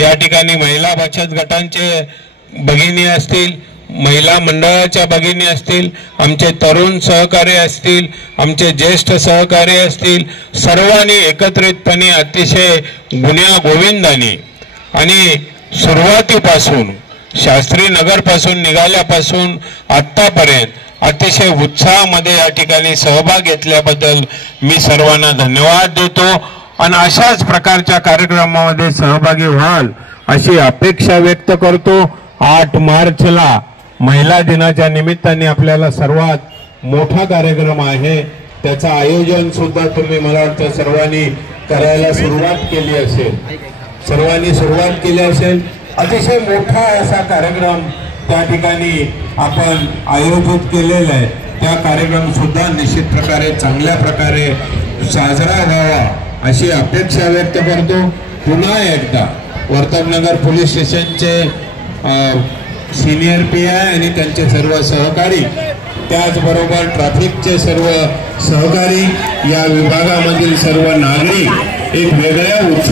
या ठिकाणी महिला बचत गटांचे भगिनी असतील, महिला मंडळाच्या भगिनी असतील, आमचे तरुण सहकारी असतील, आमचे ज्येष्ठ सहकारी असतील, सर्वांनी एकत्रितपणे अतिशय गुण्या गोविंदाने आणि सुरुवातीपासून शास्त्री नगरपासून निघाल्यापासून आत्तापर्यंत अतिशय उत्साहामध्ये या ठिकाणी सहभाग घेतल्याबद्दल मी सर्वांना धन्यवाद देतो आणि अशाच प्रकारच्या कार्यक्रमामध्ये सहभागी व्हाल अशी अपेक्षा व्यक्त करतो। 8 मार्चला महिला दिनाच्या निमित्ताने आपल्याला सर्वात मोठा कार्यक्रम आहे, त्याचं आयोजन सुद्धा तुम्ही मला वाटतं सर्वांनी करायला सुरुवात केली असेल। अतिशय मोठा असा कार्यक्रम त्या ठिकाणी आपण आयोजित केलेला आहे। त्या कार्यक्रम सुद्धा निश्चित प्रकारे चांगल्या प्रकारे साजरा व्हावा अशी अपेक्षा व्यक्त करतो। पुन्हा एकदा वर्तकनगर पोलीस स्टेशनचे सीनियर PI आणि त्यांचे सर्व सहकारी, त्याचबरोबर ट्रॅफिकचे सर्व सहकारी, या विभागामधील सर्व नागरिक एक वेगळ्या उत्साह